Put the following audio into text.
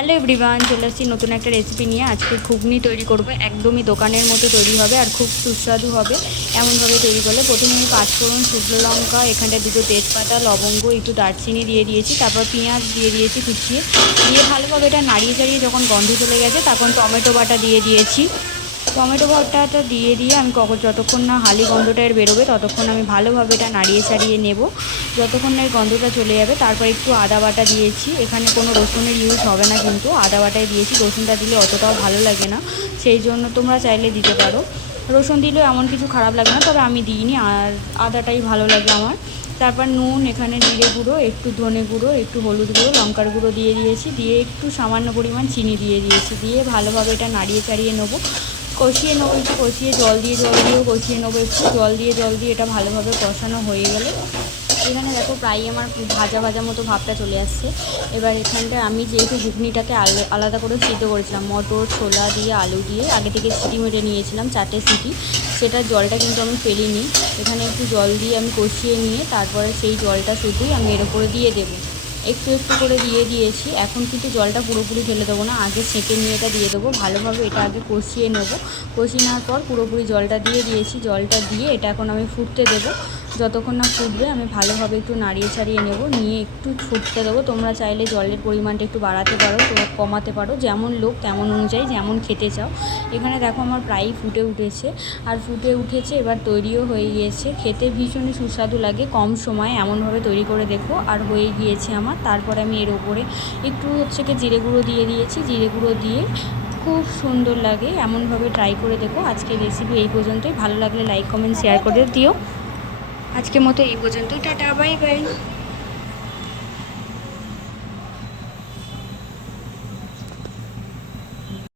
Hello everyone, চলে আসছি নতুন একটা রেসিপি নিয়ে। আজকে ঘুগনি তৈরি করব, একদমই দোকানের মতো তৈরি হবে আর খুব সুস্বাদু হবে। এমনভাবে তৈরি করলে প্রথমে আমি পাঁচফোড়ন, শুকনো লঙ্কা, এখানটায় দুটো তেজপাতা, লবঙ্গ, একটু দারচিনি দিয়ে দিয়েছি। তারপর পেঁয়াজ দিয়ে দিয়েছি কুচিয়ে, দিয়ে ভালোভাবে এটা নাড়িয়ে চাড়িয়ে যখন গন্ধ চলে গেছে তখন টমেটো বাটা দিয়ে দিয়েছি। টমেটো বাটাটা দিয়ে আমি যতক্ষণ না হালি গন্ধটা এর বেরোবে ততক্ষণ আমি ভালোভাবে এটা নাড়িয়ে চাড়িয়ে নেব, যতক্ষণ না এর গন্ধটা চলে যাবে। তারপর একটু আদা বাটা দিয়েছি, এখানে কোনো রসুনের ইউজ হবে না, কিন্তু আদা বাটাই দিয়েছি। রসুনটা দিলে অতটাও ভালো লাগে না, সেই জন্য তোমরা চাইলে দিতে পারো। রসুন দিলেও এমন কিছু খারাপ লাগে না, তবে আমি দিইনি, আর আদাটাই ভালো লাগে আমার। তারপর নুন, এখানে জিরে গুঁড়ো, একটু ধনে গুঁড়ো, একটু হলুদ গুঁড়ো, লঙ্কার গুঁড়ো দিয়ে দিয়েছি, দিয়ে একটু সামান্য পরিমাণ চিনি দিয়ে দিয়েছি, দিয়ে ভালোভাবে এটা নাড়িয়ে চাড়িয়ে নেবো, কষিয়ে নেবো। একটু কষিয়ে জল দিয়েও কষিয়ে নেবো, একটু জল দিয়ে এটা ভালোভাবে কষানো হয়ে গেলে এখানে দেখো প্রায় আমার ভাজা ভাজা মতো ভাবটা চলে আসছে। এবার এখানটায় আমি যেহেতু ঘুগনিটাকে আলাদা করে সিদ্ধ করেছিলাম, মটর ছোলা দিয়ে আলু দিয়ে আগে থেকে সিটি মেরে নিয়েছিলাম 4টে সিটি, সেটার জলটা কিন্তু আমি ফেলিনি। এখানে একটু জল দিয়ে আমি কষিয়ে নিয়ে তারপরে সেই জলটা শুধুই আমি এর উপরে দিয়ে দেবো, একটু একটু করে দিয়ে দিয়েছি। এখন কিন্তু জলটা পুরোপুরি ফেলে দেবো না, আগে ছেঁকে নিয়ে এটা দিয়ে দেবো। ভালোভাবে এটা আগে কষিয়ে নেবো, কষিয়ে নেওয়ার পর পুরোপুরি জলটা দিয়ে দিয়েছি। জলটা দিয়ে এটা এখন আমি ফুটতে দেবো। যতক্ষণ না ফুটবে আমি ভালোভাবে একটু নাড়িয়ে ছাড়িয়ে নেব, নিয়ে একটু ফুটতে দেবো। তোমরা চাইলে জলের পরিমাণটা একটু বাড়াতে পারো, তো কমাতে পারো, যেমন লোক তেমন অনুযায়ী যেমন খেতে চাও। এখানে দেখো আমার প্রায়ই ফুটে উঠেছে, আর ফুটে উঠেছে, এবার তৈরিও হয়ে গিয়েছে। খেতে ভীষণই সুস্বাদু লাগে, কম সময়ে এমনভাবে তৈরি করে দেখো। আর হয়ে গিয়েছে আমার। তারপরে আমি এর ওপরে একটু জিরে গুঁড়ো দিয়ে দিয়েছি, জিরে গুঁড়ো দিয়ে খুব সুন্দর লাগে। এমনভাবে ট্রাই করে দেখো। আজকের রেসিপি এই পর্যন্তই, ভালো লাগলে লাইক কমেন্ট শেয়ার করে দিও। আজকের মতো এই পর্যন্তই, টাটা, বাই বাই।